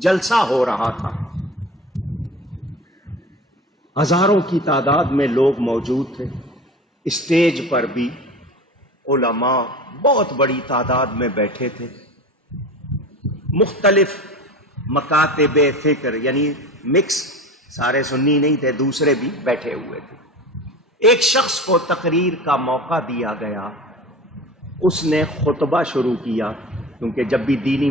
جلسہ ہو رہا تھا، ہزاروں کی تعداد میں لوگ موجود تھے، اسٹیج پر بھی علماء بہت بڑی تعداد میں بیٹھے تھے، مختلف مکاتب فکر یعنی مکس، سارے سنی نہیں تھے، دوسرے بھی بیٹھے ہوئے تھے۔ ایک شخص کو تقریر کا موقع دیا گیا، اس نے خطبہ شروع کیا، کیونکہ جب بھی دینی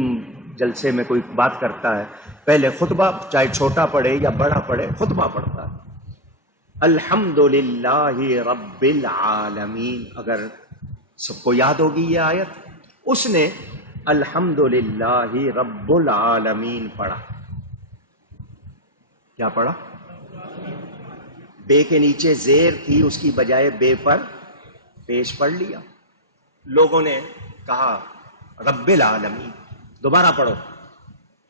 جلسے میں کوئی بات کرتا ہے پہلے خطبہ، چاہے چھوٹا پڑھے یا بڑا پڑھے، خطبہ پڑھتا ہے۔ الحمدللہ رب العالمین، اگر سب کو یاد ہوگی یہ آیت، اس نے الحمدللہ رب العالمین پڑھا۔ کیا پڑھا؟ بے کے نیچے زیر تھی، اس کی بجائے بے پر پیش پڑھ لیا۔ لوگوں نے کہا رب العالمین، دوبارہ پڑھو۔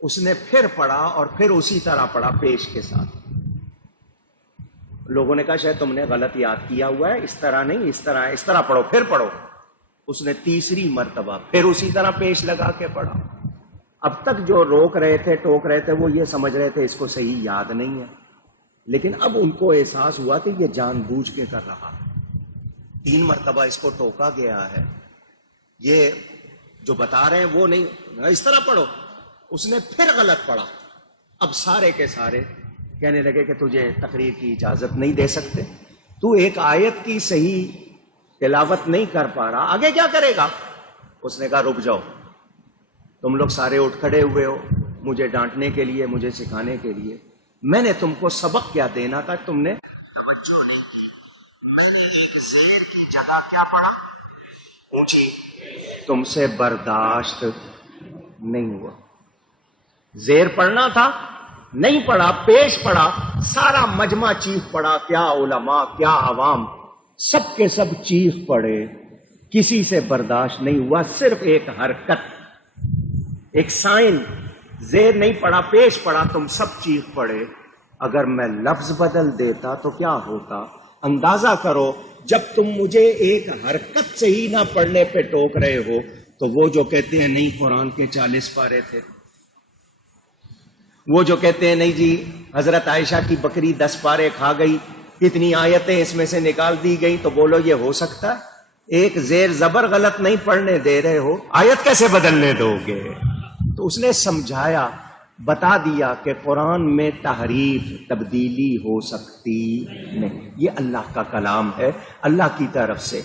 اس نے پھر پڑھا اور پھر اسی طرح پڑھا پیش کے ساتھ۔ لوگوں نے کہا شاید تم نے غلط یاد کیا ہوا ہے، اس طرح نہیں، اس طرح پڑھو، پھر پڑھو۔ اس نے تیسری مرتبہ پھر اسی طرح پیش لگا کے پڑھا۔ اب تک جو روک رہے تھے، ٹوک رہے تھے، وہ یہ سمجھ رہے تھے اس کو صحیح یاد نہیں ہے، لیکن اب ان کو احساس ہوا کہ یہ جان بوجھ کے کر رہا ہے۔ 3 مرتبہ اس کو ٹوکا گیا ہے، یہ جو بتا رہے ہیں وہ نہیں، اس طرح پڑھو۔ اس نے پھر غلط پڑھا۔ اب سارے کے سارے کہنے لگے کہ تجھے تقریر کی اجازت نہیں دے سکتے، تو ایک آیت کی صحیح تلاوت نہیں کر پا رہا، آگے کیا کرے گا؟ اس نے کہا رک جاؤ، تم لوگ سارے اٹھ کھڑے ہوئے ہو مجھے ڈانٹنے کے لیے، مجھے سکھانے کے لیے، میں نے تم کو سبق کیا دینا تھا، تم نے جگہ کیا پڑھا؟ اونچی، تم سے برداشت نہیں ہوا۔ زیر پڑھنا تھا، نہیں پڑھا، پیش پڑھا، سارا مجمع چیخ پڑا، کیا علماء، کیا عوام، سب کے سب چیخ پڑے، کسی سے برداشت نہیں ہوا۔ صرف ایک حرکت، ایک سائن، زیر نہیں پڑا، پیش پڑا، تم سب چیخ پڑے۔ اگر میں لفظ بدل دیتا تو کیا ہوتا؟ اندازہ کرو، جب تم مجھے ایک حرکت سے ہی نہ پڑھنے پہ ٹوک رہے ہو تو وہ جو کہتے ہیں نہیں قرآن کے 40 پارے تھے، وہ جو کہتے ہیں نہیں جی حضرت عائشہ کی بکری 10 پارے کھا گئی، کتنی آیتیں اس میں سے نکال دی گئی، تو بولو یہ ہو سکتا ہے؟ ایک زیر زبر غلط نہیں پڑھنے دے رہے ہو، آیت کیسے بدلنے دو گے؟ تو اس نے سمجھایا، بتا دیا کہ قرآن میں تحریف، تبدیلی ہو سکتی نہیں، یہ اللہ کا کلام ہے، اللہ کی طرف سے۔